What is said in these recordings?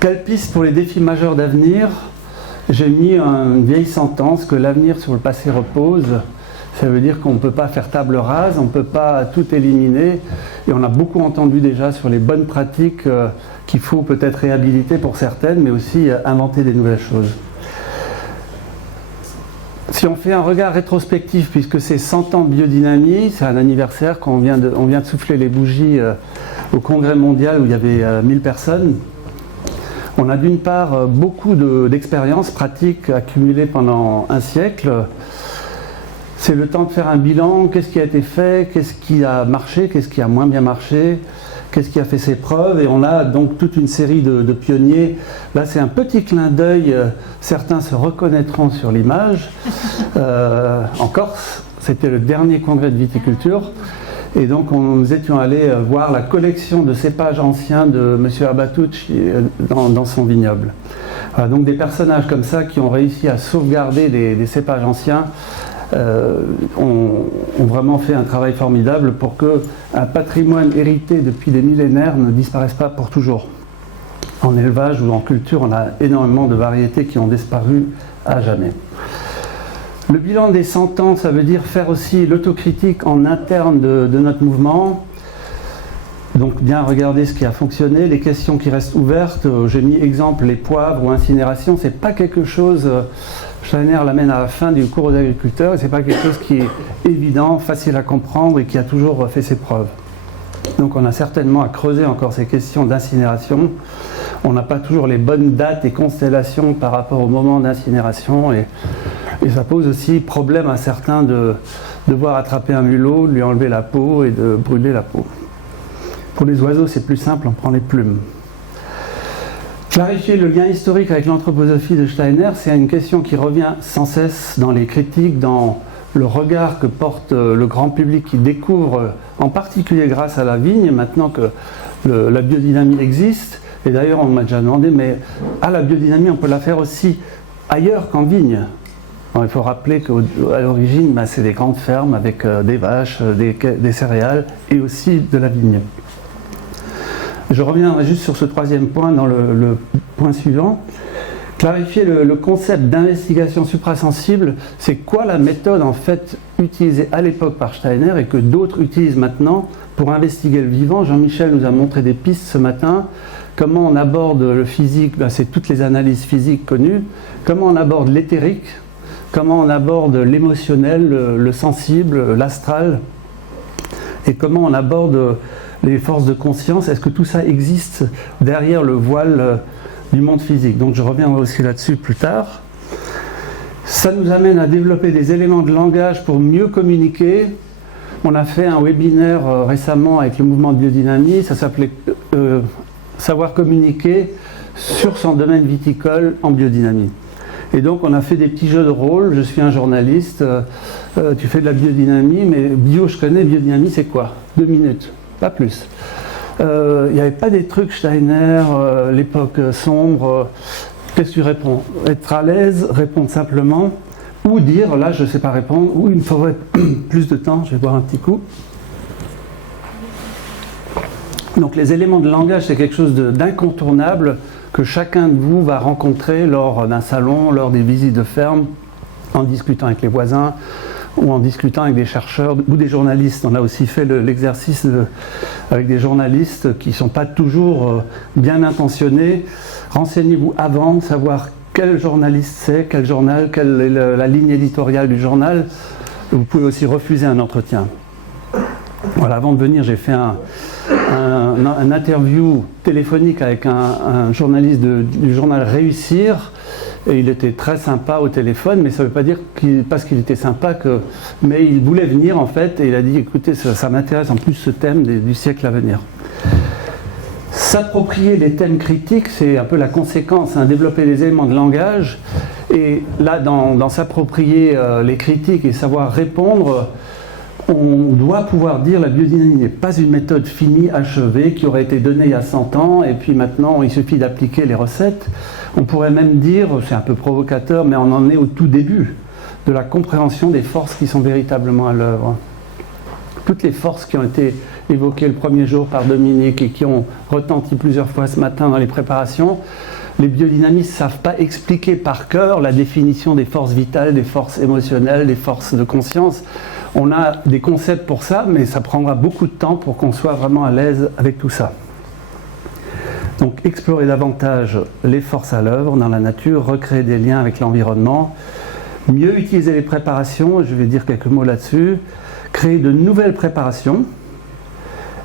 Quelle piste pour les défis majeurs d'avenir? J'ai mis une vieille sentence que l'avenir sur le passé repose. Ça veut dire qu'on ne peut pas faire table rase, on ne peut pas tout éliminer. Et on a beaucoup entendu déjà sur les bonnes pratiques qu'il faut peut-être réhabiliter pour certaines, mais aussi inventer des nouvelles choses. Si on fait un regard rétrospectif, puisque c'est 100 ans de biodynamie, c'est un anniversaire qu'on vient de souffler les bougies au congrès mondial où il y avait 1000 personnes. On a d'une part beaucoup d'expériences pratiques accumulées pendant un siècle. C'est le temps de faire un bilan, qu'est-ce qui a été fait, qu'est-ce qui a marché, qu'est-ce qui a moins bien marché, qu'est-ce qui a fait ses preuves. Et on a donc toute une série de pionniers. Là, c'est un petit clin d'œil, certains se reconnaîtront sur l'image. En Corse, c'était le dernier congrès de viticulture. Et donc nous étions allés voir la collection de cépages anciens de M. Abatucci dans son vignoble. Voilà, donc des personnages comme ça qui ont réussi à sauvegarder des cépages anciens ont vraiment fait un travail formidable pour qu'un patrimoine hérité depuis des millénaires ne disparaisse pas pour toujours. En élevage ou en culture, on a énormément de variétés qui ont disparu à jamais. Le bilan des 100 ans, ça veut dire faire aussi l'autocritique en interne de notre mouvement. Donc bien regarder ce qui a fonctionné, les questions qui restent ouvertes. J'ai mis exemple les poivres ou incinération, c'est pas quelque chose, Steiner l'amène à la fin du cours aux agriculteurs, et c'est pas quelque chose qui est évident, facile à comprendre et qui a toujours fait ses preuves. Donc on a certainement à creuser encore ces questions d'incinération. On n'a pas toujours les bonnes dates et constellations par rapport au moment d'incinération, et ça pose aussi problème à certains de devoir attraper un mulot, de lui enlever la peau et de brûler la peau. Pour les oiseaux, c'est plus simple, on prend les plumes. Clarifier le lien historique avec l'anthroposophie de Steiner, c'est une question qui revient sans cesse dans les critiques, dans le regard que porte le grand public qui découvre, en particulier grâce à la vigne, maintenant que la biodynamie existe. Et d'ailleurs, on m'a déjà demandé, mais la biodynamie, on peut la faire aussi ailleurs qu'en vigne. Alors, il faut rappeler qu'à l'origine, c'est des grandes fermes avec des vaches, des céréales et aussi de la vigne. Je reviendrai juste sur ce troisième point dans le point suivant. Clarifier le concept d'investigation suprasensible, c'est quoi la méthode en fait utilisée à l'époque par Steiner et que d'autres utilisent maintenant pour investiguer le vivant. Jean-Michel nous a montré des pistes ce matin. Comment on aborde le physique, c'est toutes les analyses physiques connues. Comment on aborde l'éthérique, comment on aborde l'émotionnel, le sensible, l'astral, et comment on aborde les forces de conscience. Est-ce que tout ça existe derrière le voile du monde physique? Donc je reviendrai aussi là-dessus plus tard. Ça nous amène à développer des éléments de langage pour mieux communiquer. On a fait un webinaire récemment avec le mouvement de biodynamie, ça s'appelait Savoir communiquer sur son domaine viticole en biodynamie. Et donc on a fait des petits jeux de rôle. Je suis un journaliste, tu fais de la biodynamie, mais bio je connais, biodynamie c'est quoi? 2 minutes, pas plus. Il n'y avait pas des trucs Steiner, l'époque sombre. Qu'est-ce que tu réponds? Être à l'aise, répondre simplement, ou dire là je ne sais pas répondre, ou il me faudrait plus de temps, je vais boire un petit coup. Donc les éléments de langage, c'est quelque chose d'incontournable que chacun de vous va rencontrer lors d'un salon, lors des visites de ferme, en discutant avec les voisins ou en discutant avec des chercheurs ou des journalistes. On a aussi fait l'exercice avec des journalistes qui ne sont pas toujours bien intentionnés. Renseignez-vous avant de savoir quel journaliste c'est, quel journal, quelle est la ligne éditoriale du journal. Vous pouvez aussi refuser un entretien. Voilà, avant de venir, j'ai fait un interview téléphonique avec un journaliste du journal Réussir, et il était très sympa au téléphone, mais ça ne veut pas dire parce qu'il était sympa mais il voulait venir en fait, et il a dit écoutez, ça m'intéresse en plus ce thème du siècle à venir. S'approprier les thèmes critiques, c'est un peu la conséquence, développer les éléments de langage, et là dans s'approprier les critiques et savoir répondre, on doit pouvoir dire la biodynamie n'est pas une méthode finie, achevée, qui aurait été donnée il y a 100 ans, et puis maintenant il suffit d'appliquer les recettes. On pourrait même dire, c'est un peu provocateur, mais on en est au tout début de la compréhension des forces qui sont véritablement à l'œuvre. toutes les forces qui ont été évoquées le premier jour par Dominique et qui ont retenti plusieurs fois ce matin dans les préparations, les biodynamistes ne savent pas expliquer par cœur la définition des forces vitales, des forces émotionnelles, des forces de conscience. On a des concepts pour ça, mais ça prendra beaucoup de temps pour qu'on soit vraiment à l'aise avec tout ça. Donc explorer davantage les forces à l'œuvre dans la nature, recréer des liens avec l'environnement, mieux utiliser les préparations, je vais dire quelques mots là-dessus, créer de nouvelles préparations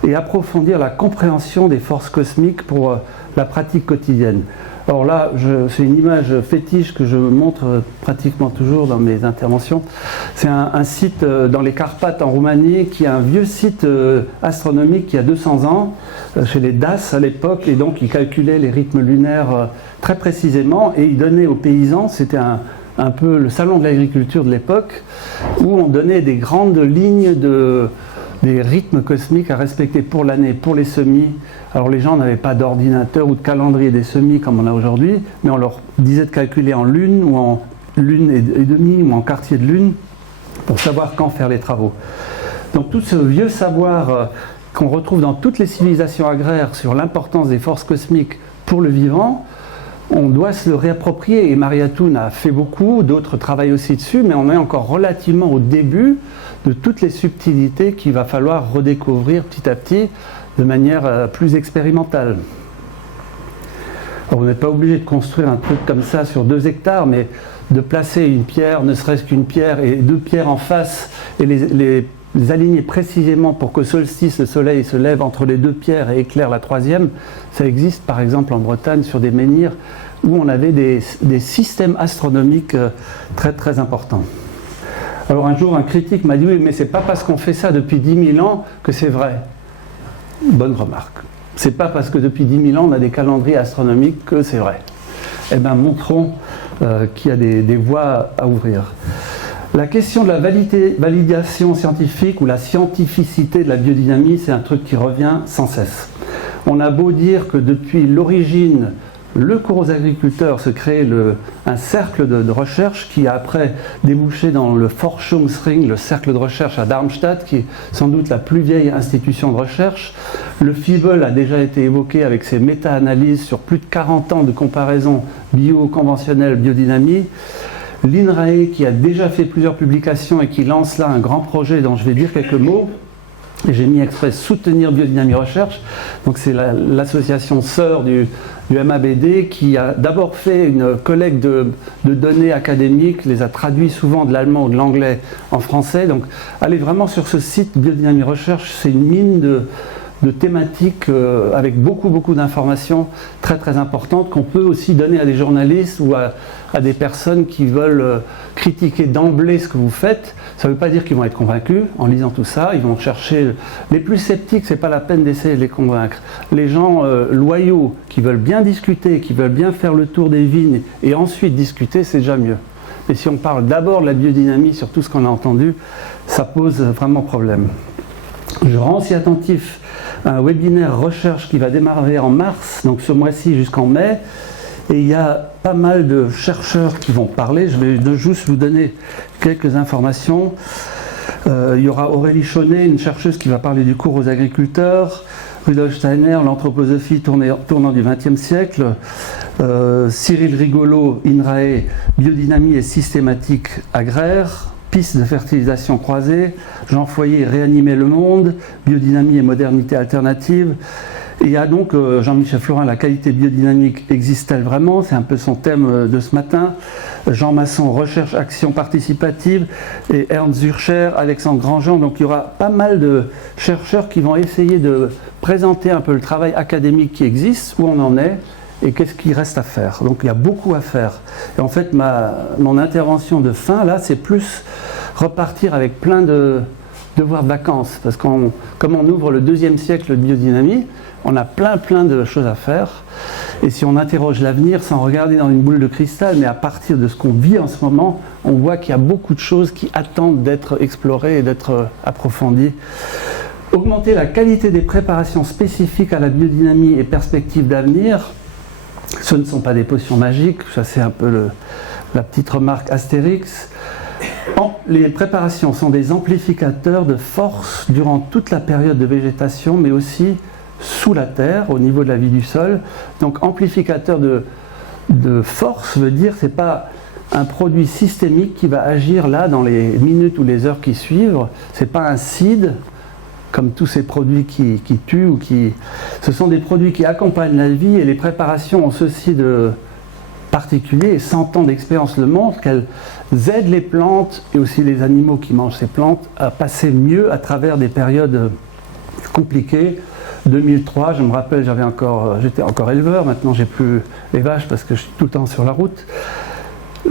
et approfondir la compréhension des forces cosmiques pour la pratique quotidienne. Alors là, c'est une image fétiche que je montre pratiquement toujours dans mes interventions. C'est un site dans les Carpates en Roumanie qui est un vieux site astronomique qui a 200 ans, chez les DAS à l'époque, et donc il calculait les rythmes lunaires très précisément et il donnait aux paysans, c'était un peu le salon de l'agriculture de l'époque, où on donnait des grandes lignes des rythmes cosmiques à respecter pour l'année, pour les semis. Alors les gens n'avaient pas d'ordinateur ou de calendrier des semis comme on a aujourd'hui, mais on leur disait de calculer en lune ou en lune et demie ou en quartier de lune pour savoir quand faire les travaux. Donc tout ce vieux savoir qu'on retrouve dans toutes les civilisations agraires sur l'importance des forces cosmiques pour le vivant, on doit se le réapproprier. Et Maria Thun a fait beaucoup, d'autres travaillent aussi dessus, mais on est encore relativement au début de toutes les subtilités qu'il va falloir redécouvrir petit à petit de manière plus expérimentale. Alors, vous n'êtes pas obligé de construire un truc comme ça sur 2 hectares, mais de placer une pierre, ne serait-ce qu'une pierre et 2 pierres en face, et les aligner précisément pour qu'au solstice, le soleil se lève entre les 2 pierres et éclaire la 3e, ça existe par exemple en Bretagne sur des menhirs où on avait des systèmes astronomiques très très importants. Alors un jour un critique m'a dit « Oui, mais c'est pas parce qu'on fait ça depuis 10 000 ans que c'est vrai ». Bonne remarque. C'est pas parce que depuis 10 000 ans on a des calendriers astronomiques que c'est vrai. Eh bien montrons qu'il y a des voies à ouvrir. La question de la validation scientifique ou la scientificité de la biodynamie, c'est un truc qui revient sans cesse. On a beau dire que depuis l'origine, le cours aux agriculteurs se crée un cercle de recherche qui a après débouché dans le Forschungsring, le cercle de recherche à Darmstadt, qui est sans doute la plus vieille institution de recherche. Le FIBEL a déjà été évoqué avec ses méta-analyses sur plus de 40 ans de comparaison bio-conventionnelle biodynamie. L'INRAE qui a déjà fait plusieurs publications et qui lance là un grand projet dont je vais dire quelques mots. Et j'ai mis exprès Soutenir Biodynamie Recherche. Donc c'est l'association sœur du MABD qui a d'abord fait une collecte de données académiques, les a traduits souvent de l'allemand ou de l'anglais en français. Donc allez vraiment sur ce site Biodynamie Recherche, c'est une mine de thématiques avec beaucoup d'informations très très importantes qu'on peut aussi donner à des journalistes ou à des personnes qui veulent critiquer d'emblée ce que vous faites. Ça ne veut pas dire qu'ils vont être convaincus en lisant tout ça. Ils vont chercher les plus sceptiques, c'est pas la peine d'essayer de les convaincre. Les gens loyaux qui veulent bien discuter, qui veulent bien faire le tour des vignes et ensuite discuter, c'est déjà mieux. Mais si on parle d'abord de la biodynamie sur tout ce qu'on a entendu, ça pose vraiment problème. Je rends aussi attentif à un webinaire recherche qui va démarrer en mars, donc ce mois-ci jusqu'en mai. Et il y a pas mal de chercheurs qui vont parler. Je vais juste vous donner quelques informations. Il y aura Aurélie Chaunet, une chercheuse qui va parler du cours aux agriculteurs. Rudolf Steiner, l'anthroposophie tournant du XXe siècle. Cyril Rigolo, INRAE, biodynamie et systématique agraire. Pistes de fertilisation croisée. Jean Foyer, réanimer le monde. Biodynamie et modernité alternative. Et il y a donc Jean-Michel Florin, la qualité biodynamique existe-t-elle vraiment? C'est un peu son thème de ce matin. Jean Masson, recherche, action participative. Et Ernst Zürcher, Alexandre Grandjean. Donc il y aura pas mal de chercheurs qui vont essayer de présenter un peu le travail académique qui existe, où on en est, et qu'est-ce qu'il reste à faire. Donc il y a beaucoup à faire. Et en fait, mon intervention de fin, là, c'est plus repartir avec plein de devoirs de vacances. Parce que comme on ouvre le 2e siècle de biodynamie, on a plein de choses à faire. Et si on interroge l'avenir sans regarder dans une boule de cristal, mais à partir de ce qu'on vit en ce moment, on voit qu'il y a beaucoup de choses qui attendent d'être explorées et d'être approfondies. Augmenter la qualité des préparations spécifiques à la biodynamie et perspectives d'avenir, ce ne sont pas des potions magiques, ça c'est un peu la petite remarque Astérix. Les préparations sont des amplificateurs de force durant toute la période de végétation, mais aussi sous la terre, au niveau de la vie du sol. Donc amplificateur de force veut dire que ce n'est pas un produit systémique qui va agir là dans les minutes ou les heures qui suivent. Ce n'est pas un seed, comme tous ces produits qui tuent ou qui... Ce sont des produits qui accompagnent la vie, et les préparations ont ceci de particulier, et 100 ans d'expérience le montrent, qu'elles aident les plantes et aussi les animaux qui mangent ces plantes à passer mieux à travers des périodes compliquées. 2003, je me rappelle, j'étais encore éleveur, maintenant j'ai plus les vaches parce que je suis tout le temps sur la route.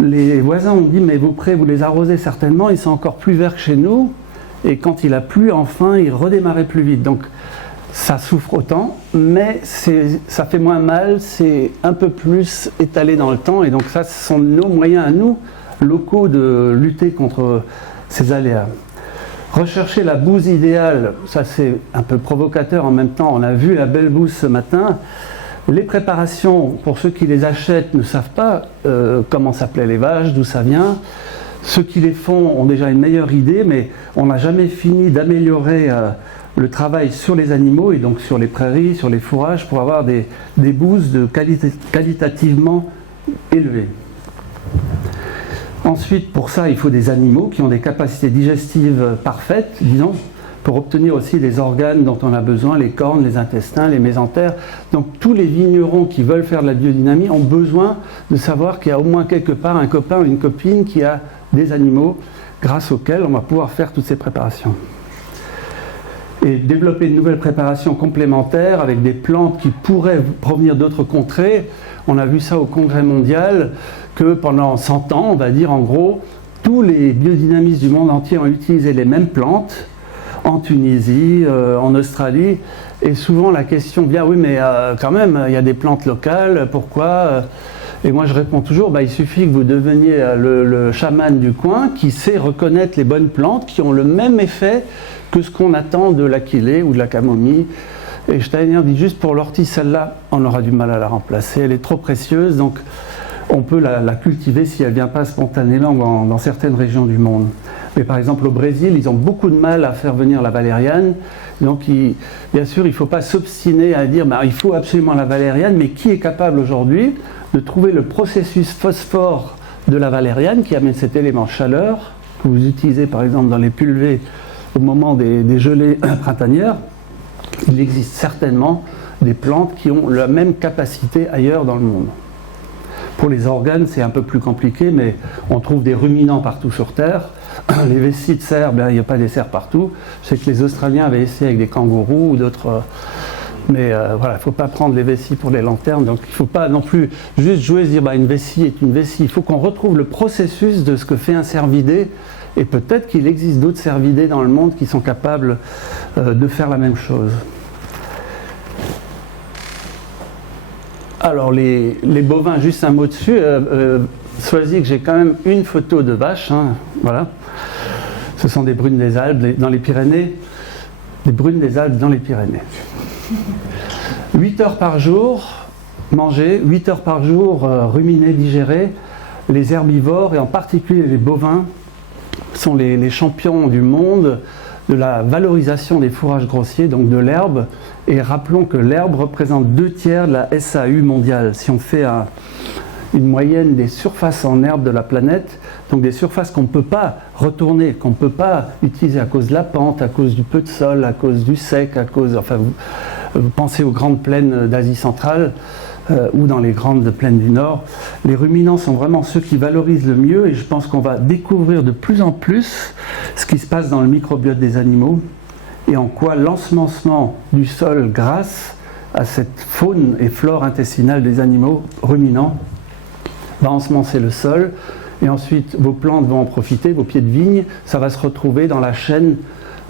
Les voisins ont dit, mais vous les arrosez certainement, ils sont encore plus verts que chez nous, et quand il a plu, enfin, ils redémarraient plus vite. Donc ça souffre autant, mais ça fait moins mal, c'est un peu plus étalé dans le temps, et donc ça, ce sont nos moyens à nous, locaux, de lutter contre ces aléas. Rechercher la bouse idéale, ça c'est un peu provocateur en même temps, on a vu la belle bouse ce matin. Les préparations, pour ceux qui les achètent, ne savent pas comment s'appelaient les vaches, d'où ça vient. Ceux qui les font ont déjà une meilleure idée, mais on n'a jamais fini d'améliorer le travail sur les animaux et donc sur les prairies, sur les fourrages, pour avoir des bouses qualitativement élevées. Ensuite, pour ça, il faut des animaux qui ont des capacités digestives parfaites, disons, pour obtenir aussi les organes dont on a besoin, les cornes, les intestins, les mésentères. Donc tous les vignerons qui veulent faire de la biodynamie ont besoin de savoir qu'il y a au moins quelque part un copain ou une copine qui a des animaux grâce auxquels on va pouvoir faire toutes ces préparations. Et développer de nouvelles préparations complémentaires avec des plantes qui pourraient provenir d'autres contrées. On a vu ça au Congrès mondial, que pendant 100 ans, on va dire en gros, tous les biodynamistes du monde entier ont utilisé les mêmes plantes, en Tunisie, en Australie, et souvent la question vient, oui mais quand même, il y a des plantes locales, pourquoi Et moi je réponds toujours, il suffit que vous deveniez le chaman du coin qui sait reconnaître les bonnes plantes qui ont le même effet que ce qu'on attend de l'aquilée ou de la camomille. Et Steiner dit juste pour l'ortie, celle-là, on aura du mal à la remplacer, elle est trop précieuse, donc on peut la cultiver si elle ne vient pas spontanément dans certaines régions du monde. Mais par exemple au Brésil, ils ont beaucoup de mal à faire venir la valériane, donc bien sûr il ne faut pas s'obstiner à dire il faut absolument la valériane, mais qui est capable aujourd'hui de trouver le processus phosphore de la valériane qui amène cet élément chaleur que vous utilisez par exemple dans les pulvées au moment des gelées printanières. Il existe certainement des plantes qui ont la même capacité ailleurs dans le monde. Pour les organes, c'est un peu plus compliqué, mais on trouve des ruminants partout sur Terre. Les vessies de cerfs, il n'y a pas des cerfs partout. Je sais que les Australiens avaient essayé avec des kangourous ou d'autres... Mais voilà, il ne faut pas prendre les vessies pour les lanternes, donc il ne faut pas non plus juste jouer et se dire une vessie est une vessie. Il faut qu'on retrouve le processus de ce que fait un cervidé, et peut-être qu'il existe d'autres cervidés dans le monde qui sont capables de faire la même chose. Alors les bovins, juste un mot dessus, choisis que j'ai quand même une photo de vache, voilà. Ce sont des brunes des Alpes dans les Pyrénées, des brunes des Alpes dans les Pyrénées. 8 heures par jour, manger, 8 heures par jour, ruminer, digérer. Les herbivores, et en particulier les bovins, sont les champions du monde de la valorisation des fourrages grossiers, donc de l'herbe. Et rappelons que l'herbe représente 2/3 de la SAU mondiale. Si on fait une moyenne des surfaces en herbe de la planète, donc des surfaces qu'on ne peut pas retourner, qu'on ne peut pas utiliser à cause de la pente, à cause du peu de sol, à cause du sec, à cause... Enfin, vous pensez aux grandes plaines d'Asie centrale ou dans les grandes plaines du Nord. Les ruminants sont vraiment ceux qui valorisent le mieux, et je pense qu'on va découvrir de plus en plus ce qui se passe dans le microbiote des animaux et en quoi l'ensemencement du sol grâce à cette faune et flore intestinale des animaux ruminants va ensemencer le sol, et ensuite vos plantes vont en profiter, vos pieds de vigne, ça va se retrouver dans la chaîne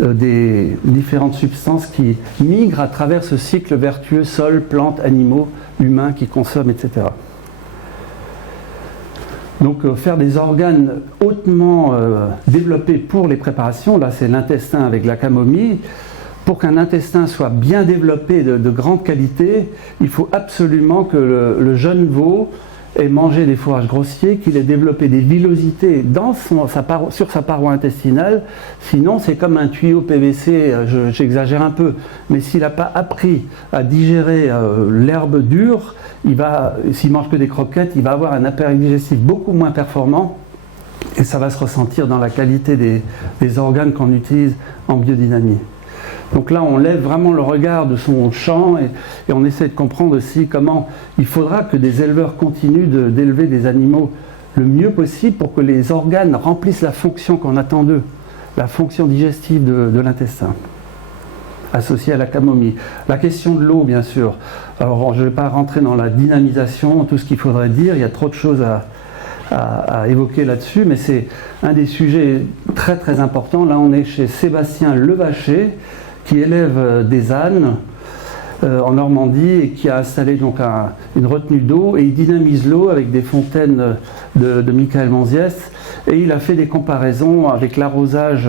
des différentes substances qui migrent à travers ce cycle vertueux sol, plantes, animaux, humains qui consomment, etc. Donc faire des organes hautement développés pour les préparations, là c'est l'intestin avec la camomille. Pour qu'un intestin soit bien développé de grande qualité, il faut absolument que le jeune veau ait mangé des fourrages grossiers, qu'il ait développé des villosités sur sa paroi intestinale. Sinon, c'est comme un tuyau PVC, j'exagère un peu, mais s'il n'a pas appris à digérer l'herbe dure, s'il mange que des croquettes, il va avoir un appareil digestif beaucoup moins performant et ça va se ressentir dans la qualité des organes qu'on utilise en biodynamie. Donc là, on lève vraiment le regard de son champ et on essaie de comprendre aussi comment il faudra que des éleveurs continuent d'élever des animaux le mieux possible pour que les organes remplissent la fonction qu'on attend d'eux, la fonction digestive de l'intestin, associée à la camomille. La question de l'eau, bien sûr. Alors, je ne vais pas rentrer dans la dynamisation, tout ce qu'il faudrait dire, il y a trop de choses à évoquer là-dessus, mais c'est un des sujets très très importants. Là, on est chez Sébastien Levacher, qui élève des ânes en Normandie et qui a installé donc une retenue d'eau et il dynamise l'eau avec des fontaines de Michael Manziès et il a fait des comparaisons avec l'arrosage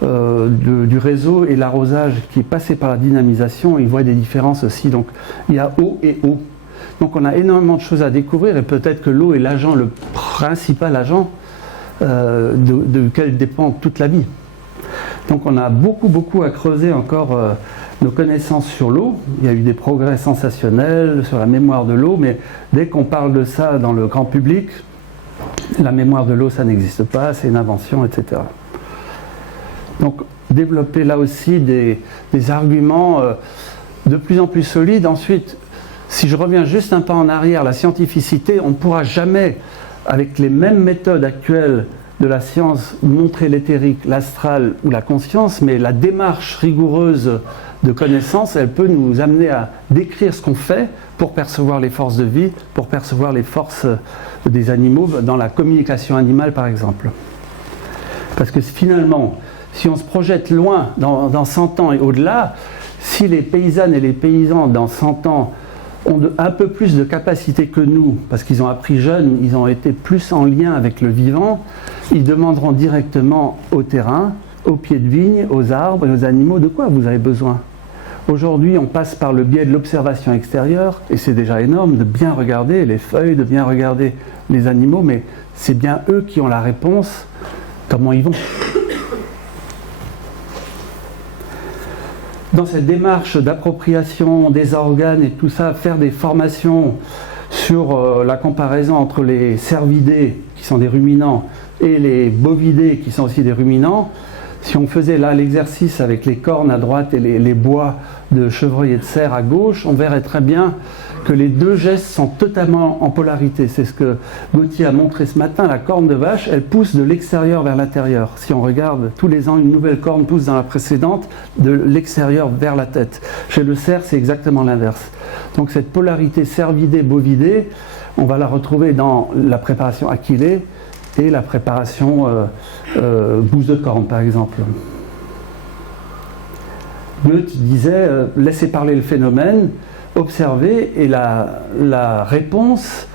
du réseau et l'arrosage qui est passé par la dynamisation. Il voit des différences aussi, donc il y a eau et eau. Donc on a énormément de choses à découvrir et peut-être que l'eau est l'agent, le principal agent duquel dépend toute la vie. Donc on a beaucoup à creuser encore nos connaissances sur l'eau. Il y a eu des progrès sensationnels sur la mémoire de l'eau, mais dès qu'on parle de ça dans le grand public, la mémoire de l'eau, ça n'existe pas, c'est une invention, etc. Donc développer là aussi des arguments de plus en plus solides. Ensuite, si je reviens juste un pas en arrière, la scientificité, on ne pourra jamais, avec les mêmes méthodes actuelles de la science, montrer l'éthérique, l'astral ou la conscience, mais la démarche rigoureuse de connaissance, elle peut nous amener à décrire ce qu'on fait pour percevoir les forces de vie, pour percevoir les forces des animaux dans la communication animale par exemple. Parce que finalement, si on se projette loin, dans 100 ans et au-delà, si les paysannes et les paysans dans 100 ans ont un peu plus de capacité que nous, parce qu'ils ont appris jeunes, ils ont été plus en lien avec le vivant, ils demanderont directement au terrain, aux pieds de vigne, aux arbres et aux animaux, de quoi vous avez besoin. Aujourd'hui, on passe par le biais de l'observation extérieure, et c'est déjà énorme de bien regarder les feuilles, de bien regarder les animaux, mais c'est bien eux qui ont la réponse, comment ils vont. Dans cette démarche d'appropriation des organes et tout ça, faire des formations sur la comparaison entre les cervidés, qui sont des ruminants, et les bovidés, qui sont aussi des ruminants, si on faisait là l'exercice avec les cornes à droite et les bois de chevreuil et de cerf à gauche, on verrait très bien que les deux gestes sont totalement en polarité. C'est ce que Gauthier a montré ce matin. La corne de vache, elle pousse de l'extérieur vers l'intérieur. Si on regarde, tous les ans, une nouvelle corne pousse dans la précédente, de l'extérieur vers la tête. Chez le cerf, c'est exactement l'inverse. Donc cette polarité cervidé-bovidé, on va la retrouver dans la préparation achillée et la préparation bouse de corne, par exemple. Goethe disait laissez parler le phénomène, observer, et la réponse,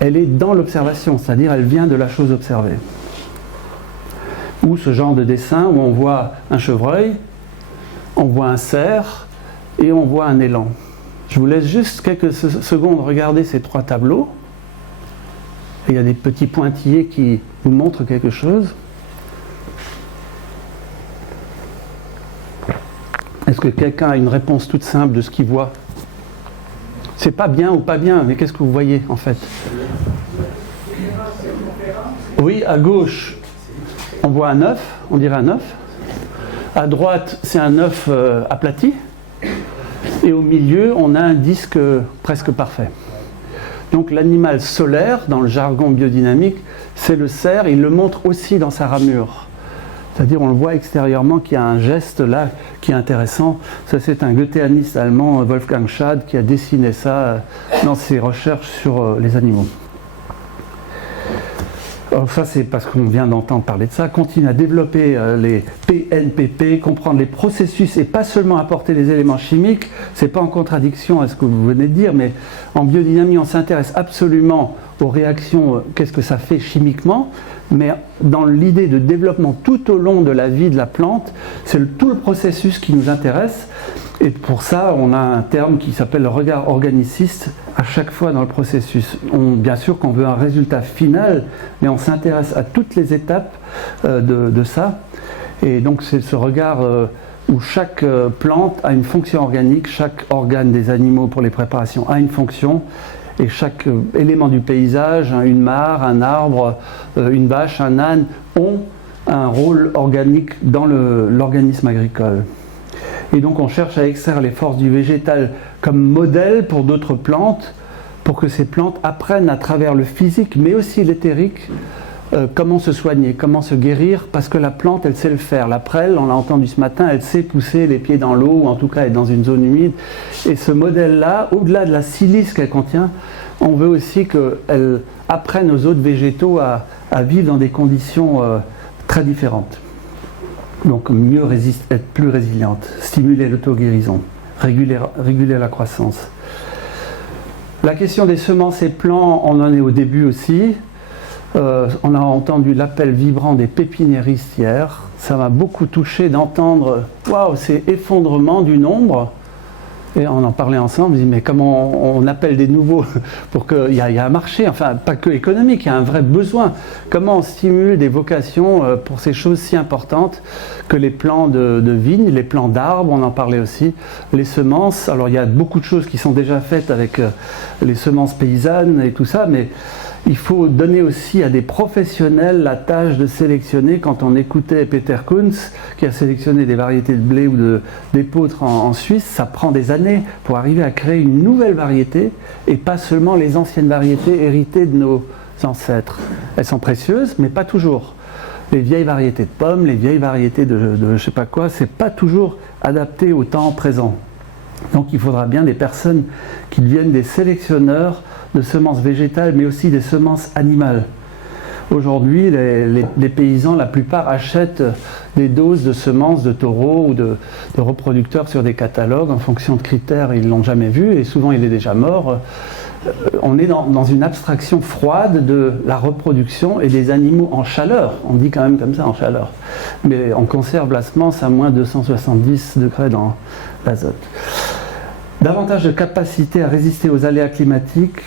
elle est dans l'observation, c'est-à-dire elle vient de la chose observée. Ou ce genre de dessin où on voit un chevreuil, on voit un cerf et on voit un élan. Je vous laisse juste quelques secondes regarder ces trois tableaux. Et il y a des petits pointillés qui vous montrent quelque chose. Est-ce que quelqu'un a une réponse toute simple de ce qu'il voit ? C'est pas bien ou pas bien, mais qu'est-ce que vous voyez en fait ? Oui, à gauche, on voit un œuf, on dirait un œuf. À droite, c'est un œuf aplati. Et au milieu, on a un disque presque parfait. Donc l'animal solaire, dans le jargon biodynamique, c'est le cerf. Il le montre aussi dans sa ramure. C'est-à-dire on le voit extérieurement qu'il y a un geste là qui est intéressant. Ça, c'est un goetheaniste allemand, Wolfgang Schad, qui a dessiné ça dans ses recherches sur les animaux. Alors ça, c'est parce qu'on vient d'entendre parler de ça. Continuer à développer les PNPP, comprendre les processus et pas seulement apporter les éléments chimiques. C'est pas en contradiction à ce que vous venez de dire, mais en biodynamie, on s'intéresse absolument aux réactions, qu'est-ce que ça fait chimiquement, mais dans l'idée de développement tout au long de la vie de la plante, c'est tout le processus qui nous intéresse. Et pour ça, on a un terme qui s'appelle le regard organiciste à chaque fois dans le processus. Bien sûr qu'on veut un résultat final, mais on s'intéresse à toutes les étapes de ça. Et donc c'est ce regard où chaque plante a une fonction organique, chaque organe des animaux pour les préparations a une fonction, et chaque élément du paysage, une mare, un arbre, une vache, un âne, ont un rôle organique dans l'organisme agricole. Et donc on cherche à extraire les forces du végétal comme modèle pour d'autres plantes, pour que ces plantes apprennent à travers le physique, mais aussi l'éthérique, comment se soigner, comment se guérir, parce que la plante, elle sait le faire. La prêle, on l'a entendu ce matin, elle sait pousser les pieds dans l'eau, ou en tout cas être dans une zone humide. Et ce modèle-là, au-delà de la silice qu'elle contient, on veut aussi qu'elle apprenne aux autres végétaux à vivre dans des conditions très différentes. Donc être plus résiliente, stimuler l'auto-guérison, réguler la croissance. La question des semences et plants, on en est au début aussi. On a entendu l'appel vibrant des pépiniéristes hier. Ça m'a beaucoup touché d'entendre « Waouh, c'est effondrement du nombre !» Et on en parlait ensemble, on dit mais comment on appelle des nouveaux pour qu'il y a un marché, enfin pas que économique, il y a un vrai besoin. Comment on stimule des vocations pour ces choses si importantes que les plants de vignes, les plants d'arbres, on en parlait aussi, les semences. Alors il y a beaucoup de choses qui sont déjà faites avec les semences paysannes et tout ça, mais il faut donner aussi à des professionnels la tâche de sélectionner. Quand on écoutait Peter Kunz, qui a sélectionné des variétés de blé ou d'épeautre en Suisse, ça prend des années pour arriver à créer une nouvelle variété et pas seulement les anciennes variétés héritées de nos ancêtres. Elles sont précieuses, mais pas toujours. Les vieilles variétés de pommes, les vieilles variétés de je sais pas quoi, c'est pas toujours adapté au temps présent. Donc il faudra bien des personnes qui deviennent des sélectionneurs de semences végétales, mais aussi des semences animales. Aujourd'hui, les paysans, la plupart, achètent des doses de semences de taureaux ou de reproducteurs sur des catalogues en fonction de critères, ils ne l'ont jamais vu et souvent il est déjà mort. On est dans une abstraction froide de la reproduction et des animaux en chaleur. On dit quand même comme ça, en chaleur. Mais on conserve la semence à moins 270 degrés dans l'azote. Davantage de capacité à résister aux aléas climatiques,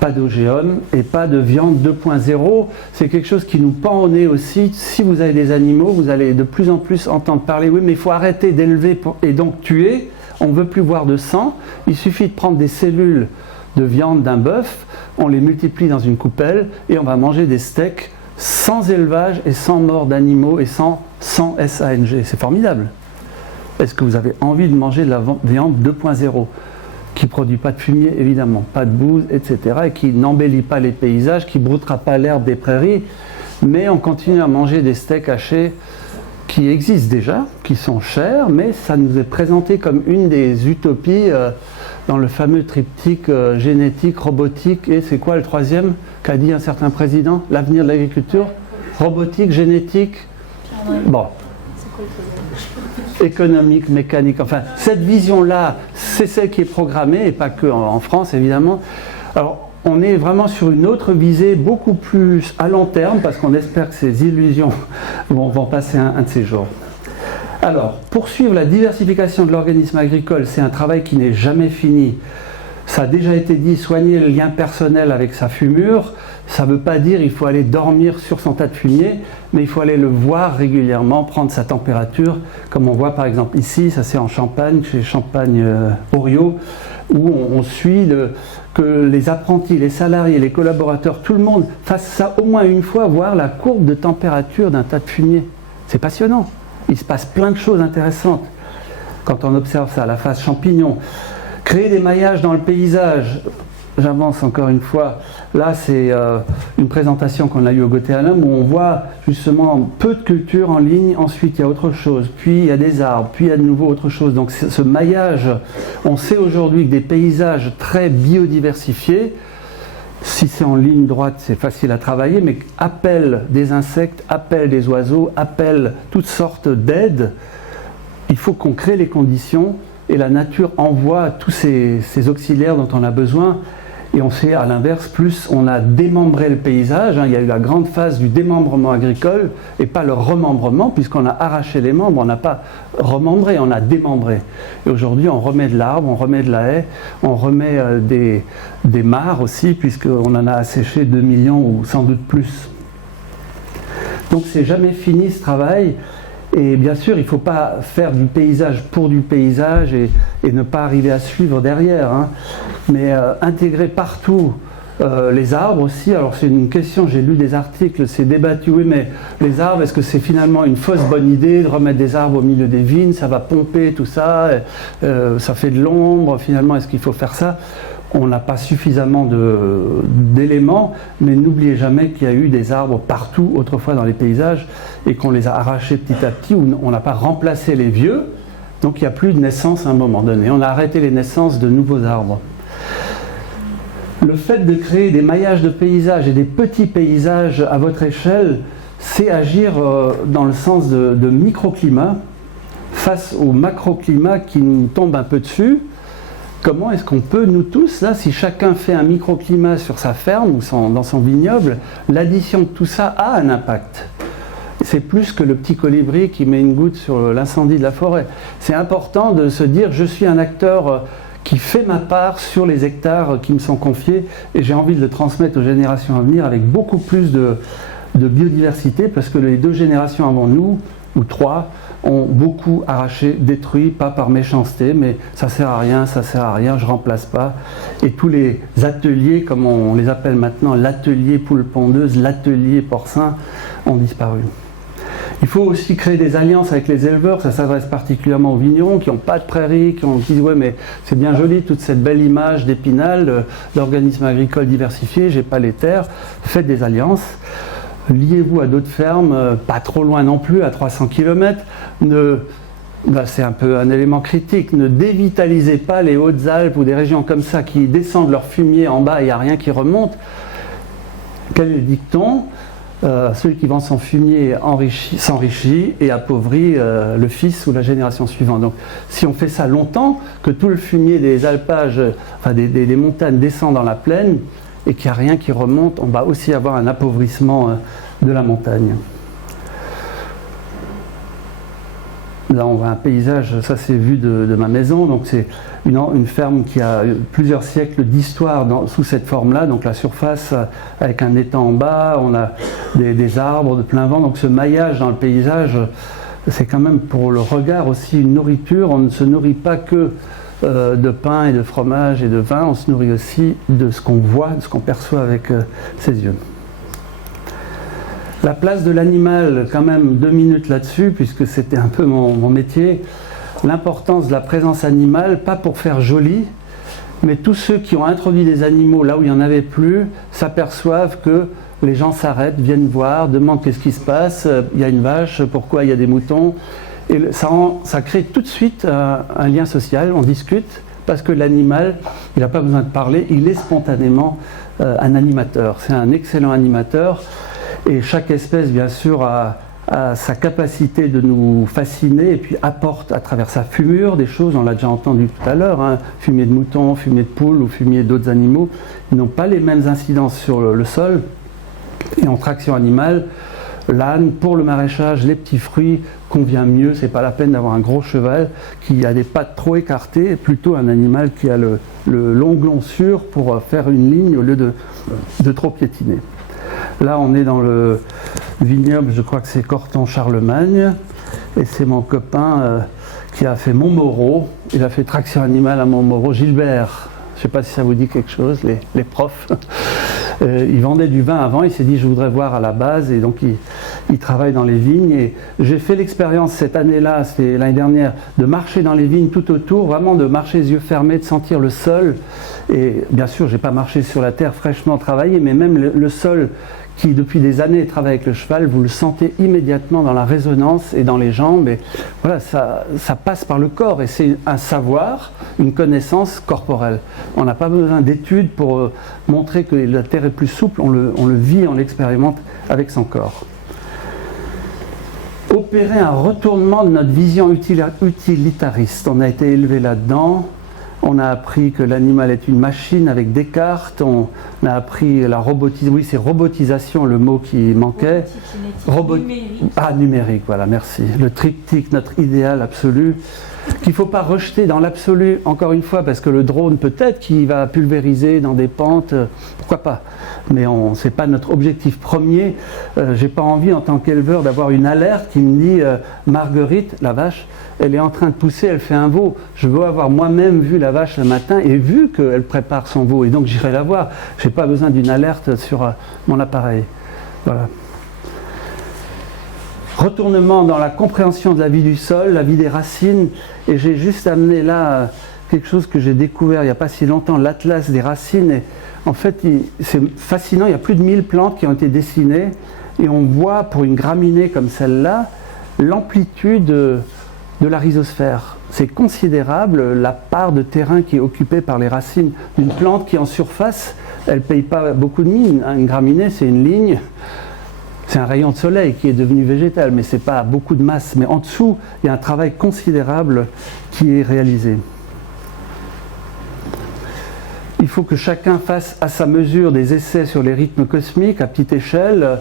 pas d'OGM et pas de viande 2.0. C'est quelque chose qui nous pend au nez aussi. Si vous avez des animaux, vous allez de plus en plus entendre parler, oui mais il faut arrêter d'élever et donc tuer. On ne veut plus voir de sang. Il suffit de prendre des cellules de viande d'un bœuf, on les multiplie dans une coupelle et on va manger des steaks sans élevage et sans mort d'animaux et sans SANG. C'est formidable. Est-ce que vous avez envie de manger de la viande 2.0 qui ne produit pas de fumier, évidemment, pas de bouse, etc. et qui n'embellit pas les paysages, qui ne broutera pas l'herbe des prairies, mais on continue à manger des steaks hachés qui existent déjà, qui sont chers, mais ça nous est présenté comme une des utopies dans le fameux triptyque génétique, robotique, et c'est quoi le troisième qu'a dit un certain président? L'avenir de l'agriculture? Robotique, génétique? Bon. Économique, mécanique, enfin, cette vision-là, c'est celle qui est programmée, et pas que en France, évidemment. Alors, on est vraiment sur une autre visée, beaucoup plus à long terme, parce qu'on espère que ces illusions vont passer un de ces jours. Alors, poursuivre la diversification de l'organisme agricole, c'est un travail qui n'est jamais fini. Ça a déjà été dit, soigner le lien personnel avec sa fumure, ça ne veut pas dire qu'il faut aller dormir sur son tas de fumier, mais il faut aller le voir régulièrement, prendre sa température, comme on voit par exemple ici, ça c'est en Champagne, chez Champagne Oriot, où on suit que les apprentis, les salariés, les collaborateurs, tout le monde fasse ça au moins une fois, voir la courbe de température d'un tas de fumier. C'est passionnant, il se passe plein de choses intéressantes quand on observe ça, la phase champignon. Créer des maillages dans le paysage, j'avance encore une fois, là c'est une présentation qu'on a eue au Gothéanum où on voit justement peu de cultures en ligne, ensuite il y a autre chose, puis il y a des arbres, puis il y a de nouveau autre chose. Donc ce maillage, on sait aujourd'hui que des paysages très biodiversifiés, si c'est en ligne droite c'est facile à travailler, mais appellent des insectes, appellent des oiseaux, appellent toutes sortes d'aides, il faut qu'on crée les conditions. Et la nature envoie tous ces auxiliaires dont on a besoin. Et on sait à l'inverse, plus on a démembré le paysage, il y a eu la grande phase du démembrement agricole et pas le remembrement, puisqu'on a arraché les membres, on n'a pas remembré, on a démembré. Et aujourd'hui on remet de l'arbre, on remet de la haie, on remet des mares aussi, puisqu'on en a asséché 2 millions ou sans doute plus. Donc c'est jamais fini ce travail. Et bien sûr, il ne faut pas faire du paysage pour du paysage et ne pas arriver à suivre derrière. Mais intégrer partout les arbres aussi. Alors c'est une question, j'ai lu des articles, c'est débattu. Oui, mais les arbres, est-ce que c'est finalement une fausse bonne idée de remettre des arbres au milieu des vignes? Ça va pomper tout ça, ça fait de l'ombre. Finalement, est-ce qu'il faut faire ça? On n'a pas suffisamment d'éléments, mais n'oubliez jamais qu'il y a eu des arbres partout autrefois dans les paysages et qu'on les a arrachés petit à petit, ou on n'a pas remplacé les vieux, donc il n'y a plus de naissance à un moment donné. On a arrêté les naissances de nouveaux arbres. Le fait de créer des maillages de paysages et des petits paysages à votre échelle, c'est agir dans le sens de microclimat face au macroclimat qui nous tombe un peu dessus. Comment est-ce qu'on peut, nous tous, là, si chacun fait un microclimat sur sa ferme ou dans son vignoble, l'addition de tout ça a un impact. C'est plus que le petit colibri qui met une goutte sur l'incendie de la forêt. C'est important de se dire, je suis un acteur qui fait ma part sur les hectares qui me sont confiés et j'ai envie de le transmettre aux générations à venir avec beaucoup plus de biodiversité, parce que les 2 générations avant nous, ou 3, ont beaucoup arraché, détruit, pas par méchanceté, mais ça sert à rien, je remplace pas. Et tous les ateliers, comme on les appelle maintenant, l'atelier poule pondeuse, l'atelier porcin, ont disparu. Il faut aussi créer des alliances avec les éleveurs, ça s'adresse particulièrement aux vignerons qui n'ont pas de prairies, qui disent ouais mais c'est bien joli toute cette belle image d'Épinal, d'organismes agricoles diversifiés, j'ai pas les terres, faites des alliances. Liez-vous à d'autres fermes, pas trop loin non plus, à 300 km. C'est un peu un élément critique. Ne dévitalisez pas les Hautes-Alpes ou des régions comme ça qui descendent leur fumier en bas et il n'y a rien qui remonte. Quel est le dicton? Celui qui vend son fumier s'enrichit et appauvrit le fils ou la génération suivante. Donc si on fait ça longtemps, que tout le fumier des alpages, enfin des montagnes descend dans la plaine, et qu'il n'y a rien qui remonte, on va aussi avoir un appauvrissement de la montagne. Là, on voit un paysage, ça c'est vu de ma maison, donc c'est une ferme qui a plusieurs siècles d'histoire sous cette forme-là, donc la surface avec un étang en bas, on a des arbres de plein vent, donc ce maillage dans le paysage, c'est quand même pour le regard aussi une nourriture, on ne se nourrit pas que de pain et de fromage et de vin, on se nourrit aussi de ce qu'on voit, de ce qu'on perçoit avec ses yeux. La place de l'animal, quand même 2 minutes là-dessus, puisque c'était un peu mon métier. L'importance de la présence animale, pas pour faire joli, mais tous ceux qui ont introduit des animaux là où il n'y en avait plus, s'aperçoivent que les gens s'arrêtent, viennent voir, demandent qu'est-ce qui se passe, il y a une vache, pourquoi il y a des moutons. Et ça crée tout de suite un lien social, on discute, parce que l'animal, il n'a pas besoin de parler, il est spontanément un animateur. C'est un excellent animateur, et chaque espèce, bien sûr, a sa capacité de nous fasciner, et puis apporte à travers sa fumure des choses, on l'a déjà entendu tout à l'heure, fumier de mouton, fumier de poule ou fumier d'autres animaux, ils n'ont pas les mêmes incidences sur le sol, et en traction animale, l'âne, pour le maraîchage, les petits fruits convient mieux, c'est pas la peine d'avoir un gros cheval qui a des pattes trop écartées, plutôt un animal qui a le long sûr pour faire une ligne au lieu de trop piétiner. Là on est dans le vignoble, je crois que c'est Corton-Charlemagne, et c'est mon copain qui a fait Montmoreau, il a fait traction animale à Montmoreau, Gilbert, je ne sais pas si ça vous dit quelque chose, les profs. Il vendait du vin avant, il s'est dit je voudrais voir à la base, et donc il travaille dans les vignes, et j'ai fait l'expérience cette année-là, c'était l'année dernière, de marcher dans les vignes tout autour, vraiment de marcher les yeux fermés, de sentir le sol, et bien sûr j'ai pas marché sur la terre fraîchement travaillée, mais même le sol qui depuis des années travaille avec le cheval, vous le sentez immédiatement dans la résonance et dans les jambes, et voilà, ça passe par le corps, et c'est un savoir, une connaissance corporelle. On n'a pas besoin d'études pour montrer que la terre est plus souple, on le vit, on l'expérimente avec son corps. Opérer un retournement de notre vision utilitariste, on a été élevé là-dedans, On a appris que l'animal est une machine avec Descartes. On a appris la robotisation. Oui, c'est robotisation le mot qui manquait. Numérique. Ah, numérique, voilà, merci. Le triptyque, notre idéal absolu, qu'il ne faut pas rejeter dans l'absolu, encore une fois, parce que le drone, peut-être qu'il va pulvériser dans des pentes, pourquoi pas. Mais ce n'est pas notre objectif premier. J'ai pas envie, en tant qu'éleveur, d'avoir une alerte qui me dit Marguerite, la vache, elle est en train de pousser, elle fait un veau. Je veux avoir moi-même vu la vache le matin et vu qu'elle prépare son veau. Et donc j'irai la voir. Je n'ai pas besoin d'une alerte sur mon appareil. Voilà. Retournement dans la compréhension de la vie du sol, la vie des racines. Et j'ai juste amené là quelque chose que j'ai découvert il n'y a pas si longtemps, l'atlas des racines. Et en fait, c'est fascinant, il y a plus de 1000 plantes qui ont été dessinées. Et on voit, pour une graminée comme celle-là, l'amplitude de la rhizosphère. C'est considérable la part de terrain qui est occupée par les racines d'une plante qui, en surface, elle ne paye pas beaucoup de mine. Une graminée, c'est une ligne. C'est un rayon de soleil qui est devenu végétal, mais ce n'est pas beaucoup de masse. Mais en dessous, il y a un travail considérable qui est réalisé. Il faut que chacun fasse à sa mesure des essais sur les rythmes cosmiques à petite échelle,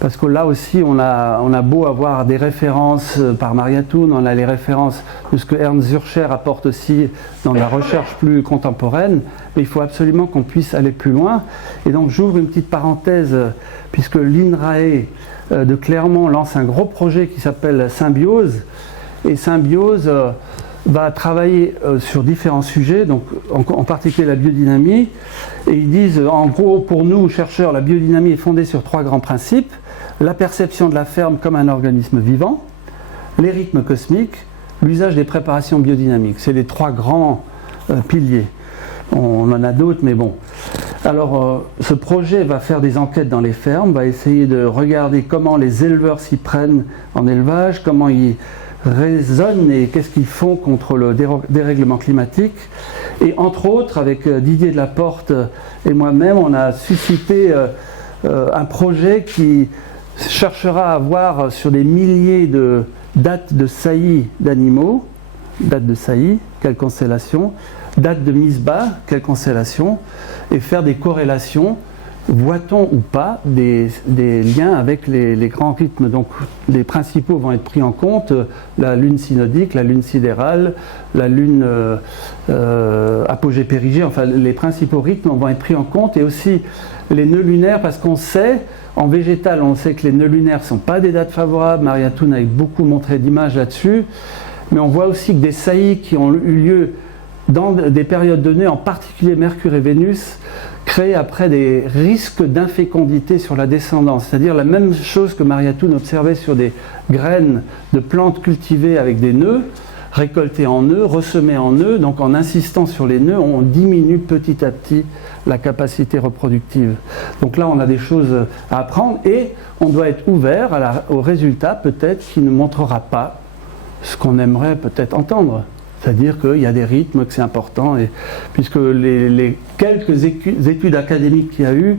parce que là aussi, on a beau avoir des références par Maria Thun, on a les références de ce que Ernst Zürcher apporte aussi dans la recherche plus contemporaine, mais il faut absolument qu'on puisse aller plus loin. Et donc j'ouvre une petite parenthèse, puisque l'INRAE de Clermont lance un gros projet qui s'appelle Symbiose, et Symbiose va travailler sur différents sujets, donc en particulier la biodynamie, et ils disent, en gros, pour nous, chercheurs, la biodynamie est fondée sur 3 grands principes: la perception de la ferme comme un organisme vivant, les rythmes cosmiques, l'usage des préparations biodynamiques. C'est les 3 grands piliers. On en a d'autres, mais bon. Alors, ce projet va faire des enquêtes dans les fermes, va essayer de regarder comment les éleveurs s'y prennent en élevage, comment ils raisonnent et qu'est-ce qu'ils font contre le dérèglement climatique. Et entre autres, avec Didier Delaporte et moi-même, on a suscité un projet qui cherchera à voir sur des milliers de dates de saillie d'animaux, dates de saillie, quelle constellation, dates de mise bas, quelle constellation, et faire des corrélations. Voit-on ou pas des liens avec les grands rythmes? Donc les principaux vont être pris en compte, la lune synodique, la lune sidérale, la lune apogée-périgée, enfin les principaux rythmes vont être pris en compte, et aussi les nœuds lunaires, parce qu'on sait, en végétal, on sait que les nœuds lunaires ne sont pas des dates favorables. Maria Thun a beaucoup montré d'images là-dessus, mais on voit aussi que des saillies qui ont eu lieu dans des périodes données, en particulier Mercure et Vénus, créent après des risques d'infécondité sur la descendance. C'est-à-dire la même chose que Maria Thun observait sur des graines de plantes cultivées avec des nœuds, récoltées en nœuds, ressemées en nœuds. Donc en insistant sur les nœuds, on diminue petit à petit la capacité reproductive. Donc là, on a des choses à apprendre, et on doit être ouvert au résultat peut-être qui ne montrera pas ce qu'on aimerait peut-être entendre. C'est-à-dire qu'il y a des rythmes, que c'est important, et puisque les quelques études académiques qu'il y a eu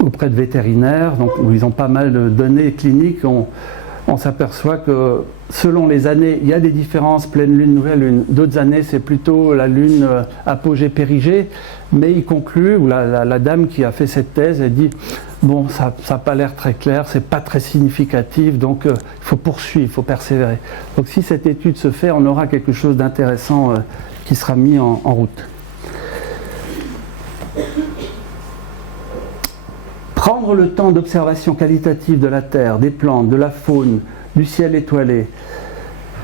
auprès de vétérinaires, donc, où ils ont pas mal de données cliniques, on s'aperçoit que selon les années, il y a des différences, pleine lune, nouvelle lune. D'autres années, c'est plutôt la lune apogée-périgée, mais il conclut, ou la dame qui a fait cette thèse, elle dit bon, ça n'a pas l'air très clair, c'est pas très significatif, donc il faut poursuivre, il faut persévérer. Donc si cette étude se fait, on aura quelque chose d'intéressant qui sera mis en route. Prendre le temps d'observation qualitative de la Terre, des plantes, de la faune, du ciel étoilé.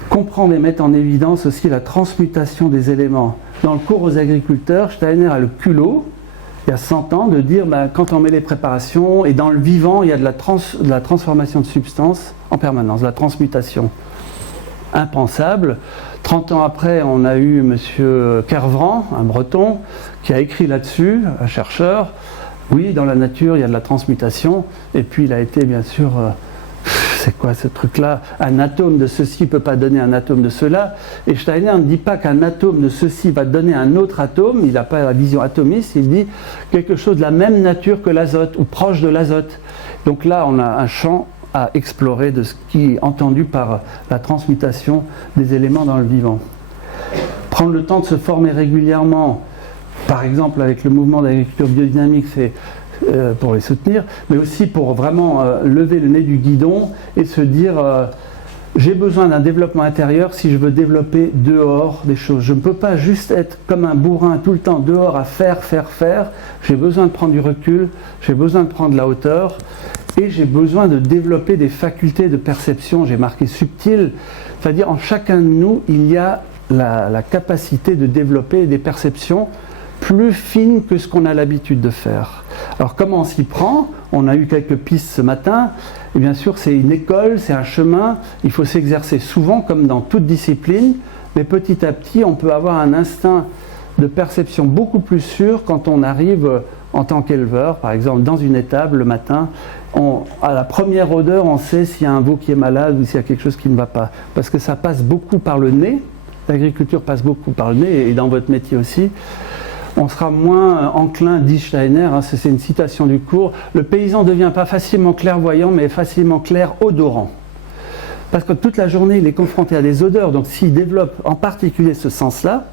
Comprendre et mettre en évidence aussi la transmutation des éléments. Dans le cours aux agriculteurs, Steiner a le culot, il y a 100 ans, de dire quand on met les préparations, et dans le vivant, il y a de la transformation de substances en permanence, de la transmutation. Impensable. 30 ans après, on a eu M. Kervran, un breton, qui a écrit là-dessus, un chercheur. Oui, dans la nature, il y a de la transmutation, et puis il a été bien sûr, c'est quoi ce truc-là? Un atome de ceci ne peut pas donner un atome de cela, et Steiner ne dit pas qu'un atome de ceci va donner un autre atome, il n'a pas la vision atomiste, il dit quelque chose de la même nature que l'azote, ou proche de l'azote. Donc là, on a un champ à explorer de ce qui est entendu par la transmutation des éléments dans le vivant. prendre le temps de se former régulièrement, par exemple avec le mouvement d'agriculture biodynamique, c'est pour les soutenir, mais aussi pour vraiment lever le nez du guidon et se dire j'ai besoin d'un développement intérieur si je veux développer dehors des choses. Je ne peux pas juste être comme un bourrin tout le temps dehors à faire. J'ai besoin de prendre du recul, j'ai besoin de prendre la hauteur et j'ai besoin de développer des facultés de perception. J'ai marqué subtil, c'est-à-dire en chacun de nous, il y a la capacité de développer des perceptions plus fines que ce qu'on a l'habitude de faire. Alors comment on s'y prend? On a eu quelques pistes ce matin. Et bien sûr, c'est une école, c'est un chemin. Il faut s'exercer souvent, comme dans toute discipline. Mais petit à petit, on peut avoir un instinct de perception beaucoup plus sûr quand on arrive en tant qu'éleveur. Par exemple, dans une étable, le matin, à la première odeur, on sait s'il y a un veau qui est malade ou s'il y a quelque chose qui ne va pas. Parce que ça passe beaucoup par le nez. L'agriculture passe beaucoup par le nez, et dans votre métier aussi. On sera moins enclin, dit Steiner, c'est une citation du cours, le paysan ne devient pas facilement clairvoyant, mais facilement clair-odorant. Parce que toute la journée, il est confronté à des odeurs, donc s'il développe en particulier ce sens-là,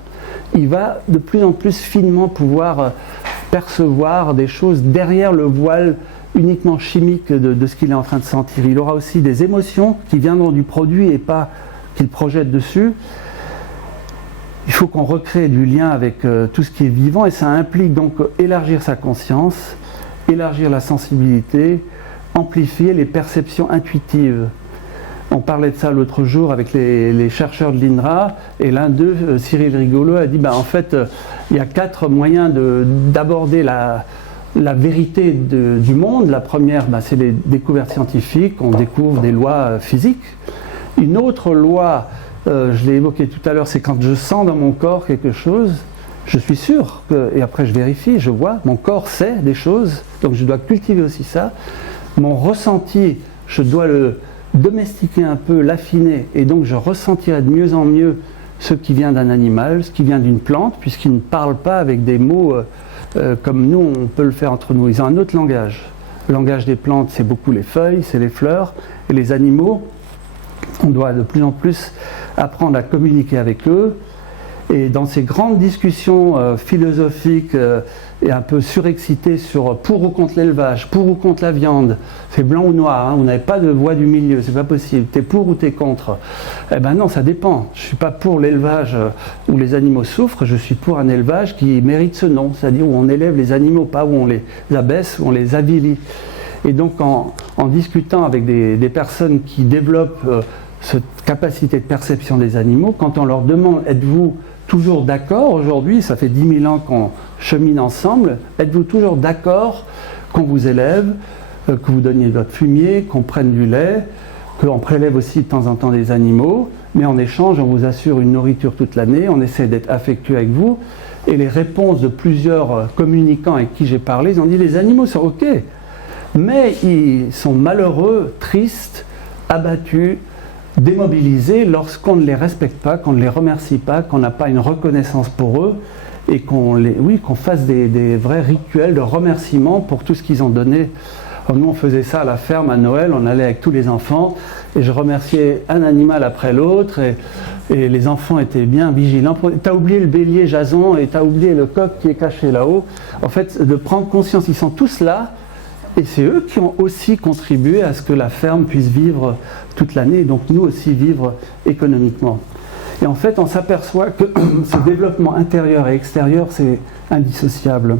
il va de plus en plus finement pouvoir percevoir des choses derrière le voile uniquement chimique de ce qu'il est en train de sentir. Il aura aussi des émotions qui viendront du produit et pas qu'il projette dessus. Il faut qu'on recrée du lien avec tout ce qui est vivant et ça implique donc élargir sa conscience, élargir la sensibilité, amplifier les perceptions intuitives. On parlait de ça l'autre jour avec les chercheurs de l'INRA et l'un d'eux, Cyril Rigolo, a dit en fait il y a 4 moyens d'aborder la vérité du monde. La première, c'est les découvertes scientifiques, on découvre des lois physiques. Une autre loi, je l'ai évoqué tout à l'heure, c'est quand je sens dans mon corps quelque chose, je suis sûr et après je vérifie, je vois, mon corps sait des choses, donc je dois cultiver aussi ça. Mon ressenti, je dois le domestiquer un peu, l'affiner, et donc je ressentirai de mieux en mieux ce qui vient d'un animal, ce qui vient d'une plante, puisqu'ils ne parlent pas avec des mots comme nous, on peut le faire entre nous. Ils ont un autre langage. Le langage des plantes, c'est beaucoup les feuilles, c'est les fleurs, et les animaux, on doit de plus en plus apprendre à communiquer avec eux. Et dans ces grandes discussions philosophiques et un peu surexcitées sur pour ou contre l'élevage, pour ou contre la viande, c'est blanc ou noir, vous n'avez pas de voie du milieu, c'est pas possible, t'es pour ou t'es contre. Eh ben non, ça dépend. Je suis pas pour l'élevage où les animaux souffrent, je suis pour un élevage qui mérite ce nom, c'est-à-dire où on élève les animaux, pas où on les abaisse, où on les avilit. Et donc en discutant avec des personnes qui développent cette capacité de perception des animaux, quand on leur demande êtes-vous toujours d'accord aujourd'hui, ça fait 10 000 ans qu'on chemine ensemble, êtes-vous toujours d'accord qu'on vous élève, que vous donniez votre fumier, qu'on prenne du lait, qu'on prélève aussi de temps en temps des animaux, mais en échange on vous assure une nourriture toute l'année, on essaie d'être affectueux avec vous, et les réponses de plusieurs communicants avec qui j'ai parlé, ils ont dit les animaux sont ok, mais ils sont malheureux, tristes, abattus, démobilisés lorsqu'on ne les respecte pas, qu'on ne les remercie pas, qu'on n'a pas une reconnaissance pour eux et qu'on fasse des vrais rituels de remerciement pour tout ce qu'ils ont donné. Alors nous on faisait ça à la ferme à Noël, on allait avec tous les enfants et je remerciais un animal après l'autre et les enfants étaient bien vigilants. T'as oublié le bélier Jason et t'as oublié le coq qui est caché là-haut. En fait, de prendre conscience, ils sont tous là. Et c'est eux qui ont aussi contribué à ce que la ferme puisse vivre toute l'année, et donc nous aussi vivre économiquement. Et en fait, on s'aperçoit que ce développement intérieur et extérieur, c'est indissociable.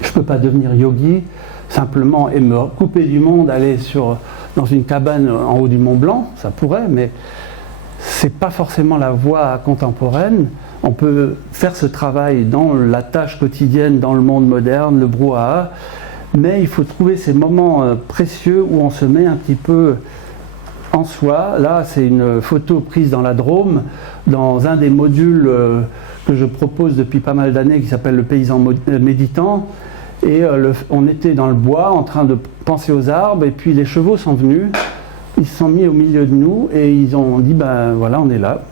Je ne peux pas devenir yogi simplement et me couper du monde, aller dans une cabane en haut du Mont Blanc, ça pourrait, mais ce n'est pas forcément la voie contemporaine. On peut faire ce travail dans la tâche quotidienne, dans le monde moderne, le brouhaha, mais il faut trouver ces moments précieux où on se met un petit peu en soi. Là, c'est une photo prise dans la Drôme, dans un des modules que je propose depuis pas mal d'années, qui s'appelle le paysan méditant. Et on était dans le bois en train de penser aux arbres, et puis les chevaux sont venus, ils se sont mis au milieu de nous, et ils ont dit, voilà, on est là,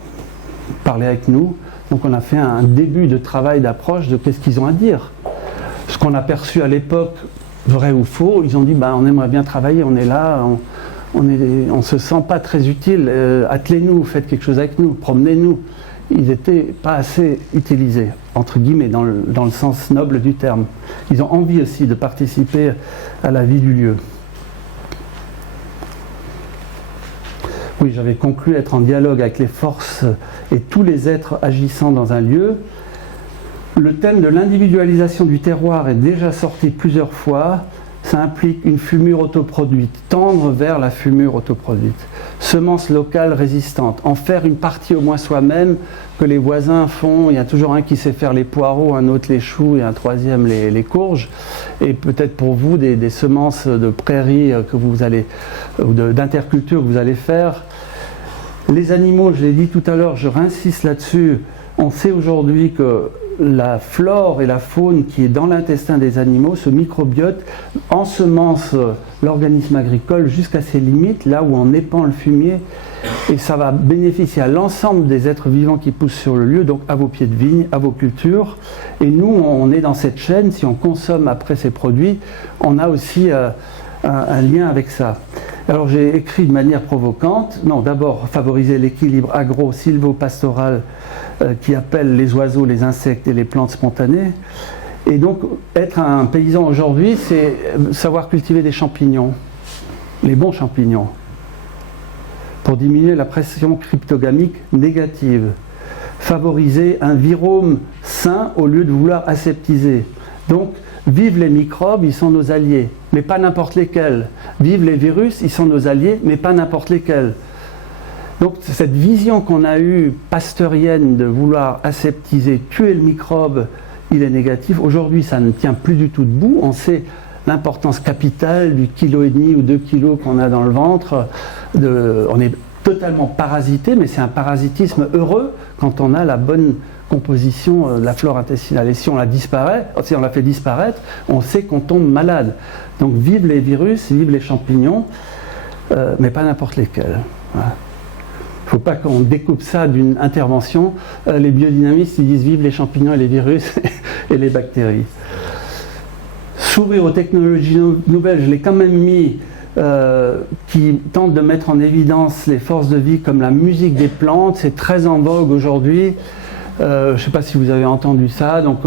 parlez avec nous. Donc on a fait un début de travail d'approche de qu'est-ce qu'ils ont à dire. Ce qu'on a perçu à l'époque, vrai ou faux, ils ont dit on aimerait bien travailler, on est là, on se sent pas très utile, attelez-nous, faites quelque chose avec nous, promenez-nous. ils n'étaient pas assez utilisés, entre guillemets, dans le sens noble du terme. Ils ont envie aussi de participer à la vie du lieu. Oui, j'avais conclu être en dialogue avec les forces et tous les êtres agissant dans un lieu. Le thème de l'individualisation du terroir est déjà sorti plusieurs fois. Ça implique une fumure autoproduite, tendre vers la fumure autoproduite. Semences locales résistantes, en faire une partie au moins soi-même, que les voisins font. Il y a toujours un qui sait faire les poireaux, un autre les choux et un troisième les courges. Et peut-être pour vous des semences de prairies que vous allez, ou d'interculture que vous allez faire. Les animaux, je l'ai dit tout à l'heure, je réinsiste là-dessus. On sait aujourd'hui que la flore et la faune qui est dans l'intestin des animaux, ce microbiote, ensemence l'organisme agricole jusqu'à ses limites, là où on épand le fumier, et ça va bénéficier à l'ensemble des êtres vivants qui poussent sur le lieu, donc à vos pieds de vigne, à vos cultures. Et nous, on est dans cette chaîne, si on consomme après ces produits, on a aussi un lien avec ça. Alors j'ai écrit de manière provocante, non, d'abord favoriser l'équilibre agro-sylvo-pastoral qui appelle les oiseaux, les insectes et les plantes spontanées. Et donc être un paysan aujourd'hui, c'est savoir cultiver des champignons, les bons champignons, pour diminuer la pression cryptogamique négative, favoriser un virome sain au lieu de vouloir aseptiser. Donc vive les microbes, ils sont nos alliés, mais pas n'importe lesquels. Vive les virus, ils sont nos alliés, mais pas n'importe lesquels. Donc cette vision qu'on a eue pasteurienne de vouloir aseptiser, tuer le microbe, il est négatif. Aujourd'hui, ça ne tient plus du tout debout. On sait l'importance capitale du 1,5 kg ou 2 kg qu'on a dans le ventre. On est totalement parasité, mais c'est un parasitisme heureux quand on a la bonne composition de la flore intestinale. Et si on la fait disparaître, on sait qu'on tombe malade. Donc vive les virus, vive les champignons, mais pas n'importe lesquels. Voilà. Il ne faut pas qu'on découpe ça d'une intervention. Les biodynamistes, ils disent vive les champignons et les virus et les bactéries. S'ouvrir aux technologies nouvelles, je l'ai quand même mis, qui tentent de mettre en évidence les forces de vie comme la musique des plantes. C'est très en vogue aujourd'hui. Je ne sais pas si vous avez entendu ça. Donc,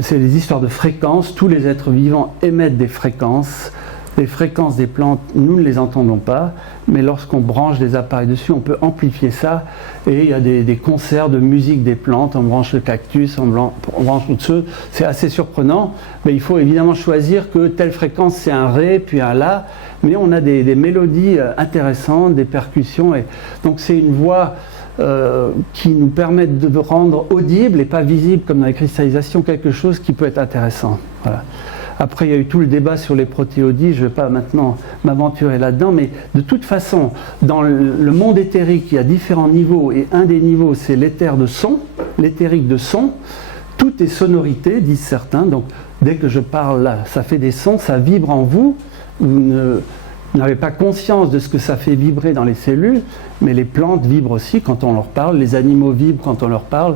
c'est des histoires de fréquences. Tous les êtres vivants émettent des fréquences. Les fréquences des plantes, nous ne les entendons pas, mais lorsqu'on branche des appareils dessus, on peut amplifier ça. Et il y a des concerts de musique des plantes, on branche le cactus, on branche tout ça. C'est assez surprenant, mais il faut évidemment choisir que telle fréquence c'est un ré, puis un la, mais on a des mélodies intéressantes, des percussions, et donc c'est une voix qui nous permet de rendre audible et pas visible comme dans les cristallisations quelque chose qui peut être intéressant. Voilà. Après, il y a eu tout le débat sur les protéodies, je ne vais pas maintenant m'aventurer là-dedans, mais de toute façon, dans le monde éthérique, il y a différents niveaux, et un des niveaux, c'est l'éther de son, l'éthérique de son. Tout est sonorité, disent certains, donc dès que je parle là, ça fait des sons, ça vibre en vous, vous n'avez pas conscience de ce que ça fait vibrer dans les cellules, mais les plantes vibrent aussi quand on leur parle, les animaux vibrent quand on leur parle.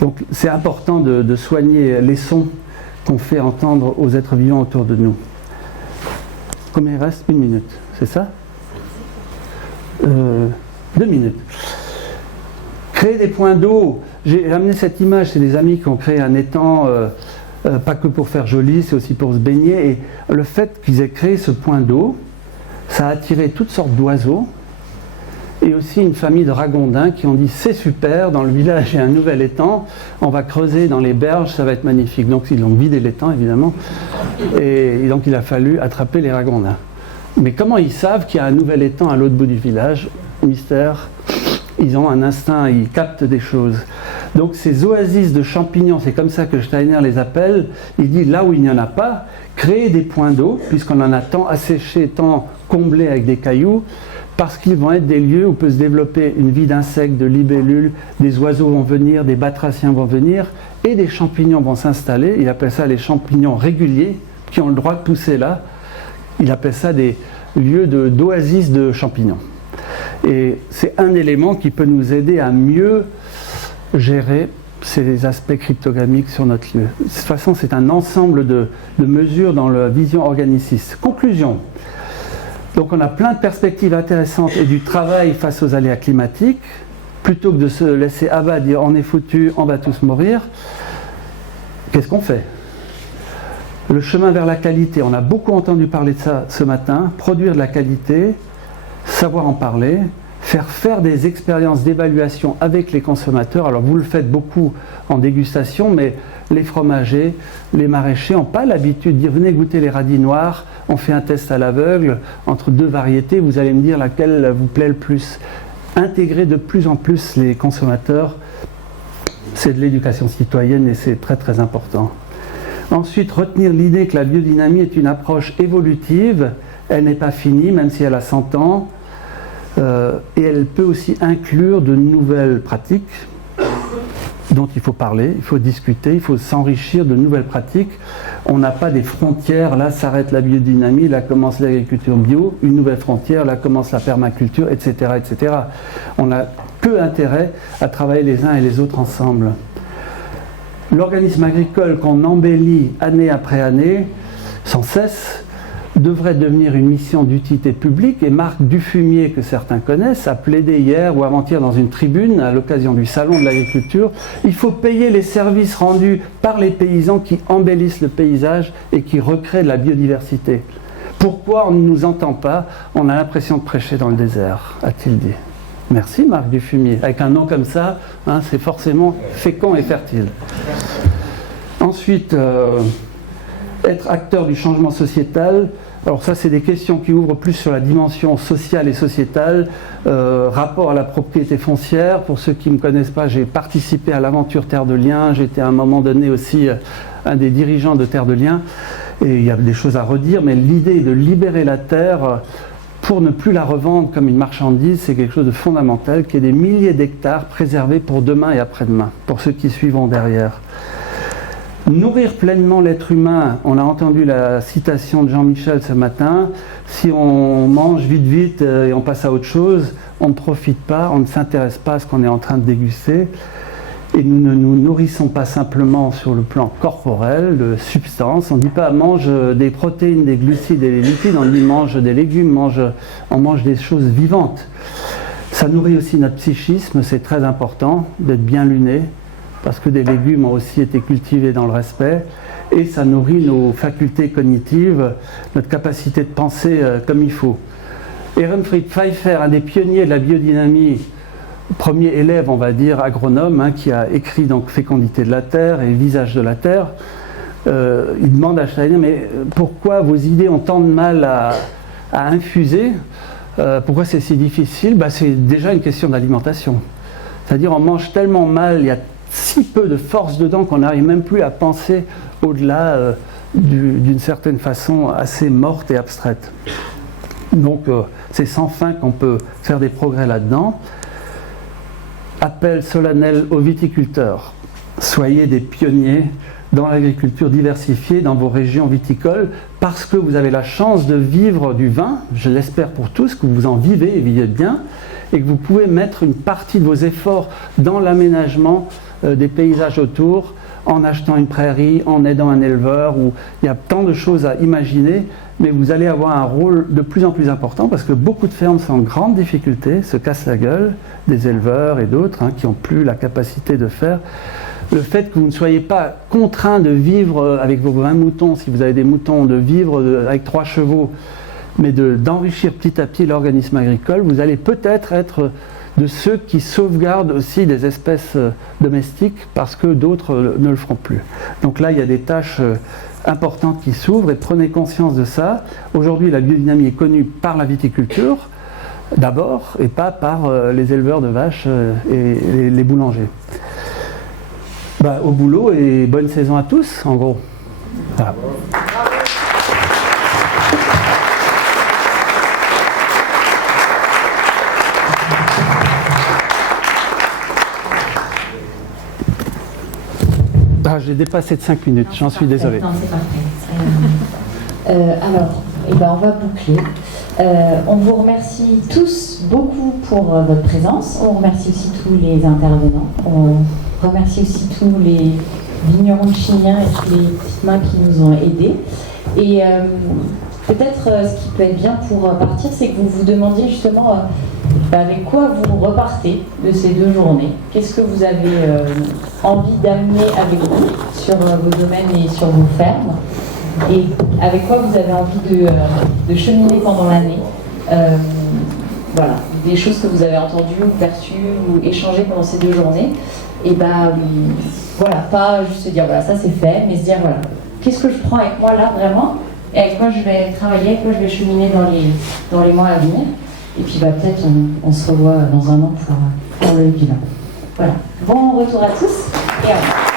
Donc c'est important de soigner les sons qu'on fait entendre aux êtres vivants autour de nous. Combien il reste? 1 minute, c'est ça 2 minutes. Créer des points d'eau. J'ai amené cette image, c'est des amis qui ont créé un étang, pas que pour faire joli, c'est aussi pour se baigner. Et le fait qu'ils aient créé ce point d'eau, ça a attiré toutes sortes d'oiseaux. Et aussi une famille de ragondins qui ont dit c'est super, dans le village il y a un nouvel étang, on va creuser dans les berges, ça va être magnifique. Donc ils ont vidé l'étang évidemment, et donc il a fallu attraper les ragondins. Mais comment ils savent qu'il y a un nouvel étang à l'autre bout du village? Mystère, ils ont un instinct, ils captent des choses. Donc ces oasis de champignons, c'est comme ça que Steiner les appelle, il dit là où il n'y en a pas, créer des points d'eau, puisqu'on en a tant asséché, tant comblé avec des cailloux, parce qu'ils vont être des lieux où peut se développer une vie d'insectes, de libellules, des oiseaux vont venir, des batraciens vont venir, et des champignons vont s'installer. Il appelle ça les champignons réguliers, qui ont le droit de pousser là. Il appelle ça des lieux d'oasis de champignons. Et c'est un élément qui peut nous aider à mieux gérer ces aspects cryptogamiques sur notre lieu. De toute façon, c'est un ensemble de mesures dans la vision organiciste. Conclusion. Donc on a plein de perspectives intéressantes et du travail face aux aléas climatiques. plutôt que de se laisser abattre, dire on est foutu, on va tous mourir, qu'est-ce qu'on fait? Le chemin vers la qualité, on a beaucoup entendu parler de ça ce matin, produire de la qualité, savoir en parler, faire des expériences d'évaluation avec les consommateurs. Alors vous le faites beaucoup en dégustation, mais les fromagers, les maraîchers n'ont pas l'habitude de dire venez goûter les radis noirs, on fait un test à l'aveugle entre 2 variétés, vous allez me dire laquelle vous plaît le plus. Intégrer de plus en plus les consommateurs, c'est de l'éducation citoyenne et c'est très très important. Ensuite, retenir l'idée que la biodynamie est une approche évolutive, elle n'est pas finie, même si elle a 100 ans, et elle peut aussi inclure de nouvelles pratiques dont il faut parler, il faut discuter, il faut s'enrichir de nouvelles pratiques. On n'a pas des frontières, là s'arrête la biodynamie, là commence l'agriculture bio, une nouvelle frontière, là commence la permaculture, etc. etc. On n'a que intérêt à travailler les uns et les autres ensemble. L'organisme agricole qu'on embellit année après année, sans cesse, devrait devenir une mission d'utilité publique, et Marc Dufumier, que certains connaissent, a plaidé hier ou avant-hier dans une tribune à l'occasion du salon de l'agriculture. Il faut payer les services rendus par les paysans qui embellissent le paysage et qui recréent de la biodiversité. Pourquoi on ne nous entend pas? On a l'impression de prêcher dans le désert, a-t-il dit. Merci Marc Dufumier. Avec un nom comme ça, hein, c'est forcément fécond et fertile. Ensuite, être acteur du changement sociétal. Alors ça, c'est des questions qui ouvrent plus sur la dimension sociale et sociétale, rapport à la propriété foncière. Pour ceux qui ne me connaissent pas, j'ai participé à l'aventure Terre de Liens. J'étais à un moment donné aussi un des dirigeants de Terre de Liens. Et il y a des choses à redire, mais l'idée de libérer la terre pour ne plus la revendre comme une marchandise, c'est quelque chose de fondamental, qu'il y ait des milliers d'hectares préservés pour demain et après-demain, pour ceux qui suivront derrière. Nourrir pleinement l'être humain, on a entendu la citation de Jean-Michel ce matin, si on mange vite et on passe à autre chose, on ne profite pas, on ne s'intéresse pas à ce qu'on est en train de déguster, et nous ne nous nourrissons pas simplement sur le plan corporel, de substances, on ne dit pas mange des protéines, des glucides et des lipides, on dit mange des légumes, on mange des choses vivantes. Ça nourrit aussi notre psychisme, c'est très important d'être bien luné, parce que des légumes ont aussi été cultivés dans le respect, et ça nourrit nos facultés cognitives, notre capacité de penser comme il faut. Ehrenfried Pfeiffer, un des pionniers de la biodynamie, premier élève, on va dire, agronome, hein, qui a écrit donc Fécondité de la terre et Visage de la terre, il demande à Steiner, mais pourquoi vos idées ont tant de mal à infuser? Pourquoi c'est si difficile? C'est déjà une question d'alimentation. C'est-à-dire on mange tellement mal, il y a si peu de force dedans qu'on n'arrive même plus à penser au-delà d'une certaine façon assez morte et abstraite. Donc c'est sans fin qu'on peut faire des progrès là-dedans. Appel solennel aux viticulteurs. Soyez des pionniers dans l'agriculture diversifiée dans vos régions viticoles, parce que vous avez la chance de vivre du vin, je l'espère pour tous, que vous en vivez et vivez bien, et que vous pouvez mettre une partie de vos efforts dans l'aménagement des paysages autour, en achetant une prairie, en aidant un éleveur, où il y a tant de choses à imaginer, mais vous allez avoir un rôle de plus en plus important, parce que beaucoup de fermes sont en grande difficulté, se cassent la gueule, des éleveurs et d'autres qui n'ont plus la capacité de faire. Le fait que vous ne soyez pas contraint de vivre avec vos 20 moutons, si vous avez des moutons, de vivre avec 3 chevaux, mais d'enrichir petit à petit l'organisme agricole, vous allez peut-être être de ceux qui sauvegardent aussi des espèces domestiques, parce que d'autres ne le feront plus. Donc là, il y a des tâches importantes qui s'ouvrent, et prenez conscience de ça. Aujourd'hui, la biodynamie est connue par la viticulture, d'abord, et pas par les éleveurs de vaches et les boulangers. Au boulot, et bonne saison à tous, en gros. Voilà. J'ai dépassé de 5 minutes, j'en suis désolé. Non, c'est parfait. Alors, on va boucler. On vous remercie tous beaucoup pour votre présence. On remercie aussi tous les intervenants. On remercie aussi tous les vignerons de Chignin et tous les petites mains qui nous ont aidés. Et peut-être ce qui peut être bien pour partir, c'est que vous vous demandiez justement avec quoi vous repartez de ces 2 journées? Qu'est-ce que vous avez envie d'amener avec vous sur vos domaines et sur vos fermes? Et avec quoi vous avez envie de cheminer pendant l'année? Voilà, des choses que vous avez entendues ou perçues ou échangées pendant ces 2 journées. Et voilà, pas juste se dire voilà, ça c'est fait, mais se dire voilà, qu'est-ce que je prends avec moi là vraiment? Et avec quoi je vais travailler, avec quoi je vais cheminer dans les mois à venir. Et puis peut-être on se revoit dans un an pour le bilan. Voilà. Bon retour à tous et à vous.